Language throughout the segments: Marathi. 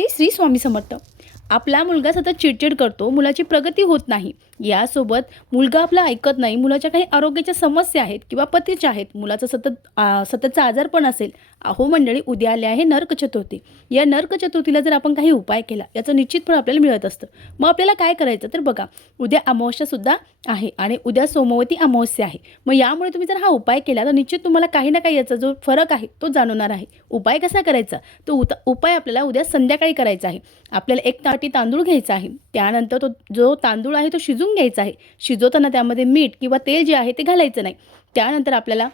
मंडळी श्री स्वामी समर्थ. आपला मुलगा सतत चिडचिड करतो मुलाची प्रगती होत नाही. यासोबत मुलगा आपला ऐकत नाही मुलाच्या काही आरोग्याच्या समस्या आहेत किंवा पतीच्या आहेत मुलाचं सतत सततचा आजारपण असेल अहो मंडळी उद्या आले आहे नरक चतुर्थी. या नरक चतुर्थीला जर आपण काही उपाय केला याचं निश्चित फळ आपल्याला मिळत असतं. मग आपल्याला काय करायचं? तर बघा उद्या अमावस्यासुद्धा आहे आणि उद्या सोमवती अमावस्या आहे. मग यामुळे तुम्ही जर हा उपाय केला तर निश्चित तुम्हाला काही ना काही याचा जो फरक आहे तो जाणवणार आहे. उपाय कसा करायचा? तो उत उपाय आपल्याला उद्या संध्याकाळी करायचा आहे. आपल्याला एक ताटी तांदूळ घ्यायचा आहे. त्यानंतर तो जो तांदूळ आहे तो शिजून घ्यायचा आहे. शिजवताना त्यामध्ये मीठ किंवा तेल जे आहे ते घालायचं नाही. त्यानंतर आपल्याला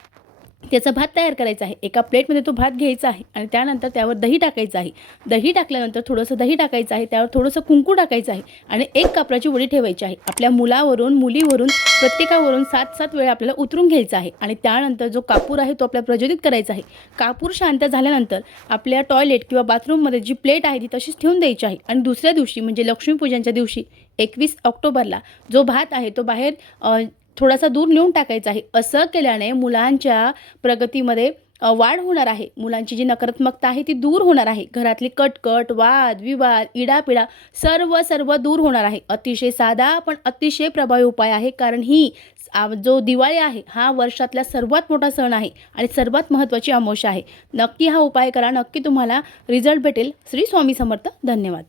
त्याचा भात तयार करायचा आहे. एका प्लेटमध्ये तो भात घ्यायचा आहे आणि त्यानंतर त्यावर दही टाकायचं आहे. दही टाकल्यानंतर थोडंसं दही टाकायचं आहे. त्यावर थोडंसं कुंकू टाकायचं आहे आणि एक कापराची वडी ठेवायची आहे. आपल्या मुलावरून मुलीवरून प्रत्येकावरून सात सात वेळा आपल्याला उतरून घ्यायचा आहे आणि त्यानंतर जो कापूर आहे तो आपल्या प्रज्वलित करायचा आहे. कापूर शांत झाल्यानंतर आपल्या टॉयलेट किंवा बाथरूममध्ये जी प्लेट आहे ती तशीच ठेवून द्यायची आहे. आणि दुसऱ्या दिवशी म्हणजे लक्ष्मीपूजनच्या दिवशी एकवीस ऑक्टोबरला जो भात आहे तो बाहेर थोडासा दूर नेऊन टाकायचा आहे. असं केल्याने मुलांच्या प्रगतीमध्ये वाढ होणार आहे. मुलांची जी नकारात्मकता आहे ती दूर होणार आहे. घरातली कटकट वाद विवाद इडापिडा सर्व सर्व दूर होणार आहे. अतिशय साधा पण अतिशय प्रभावी उपाय आहे. कारण ही जो दिवाळी आहे हा वर्षातला सर्वात मोठा सण आहे आणि सर्वात महत्त्वाची अमोश आहे. नक्की हा उपाय करा. नक्की तुम्हाला रिझल्ट भेटेल. श्री स्वामी समर्थ. धन्यवाद.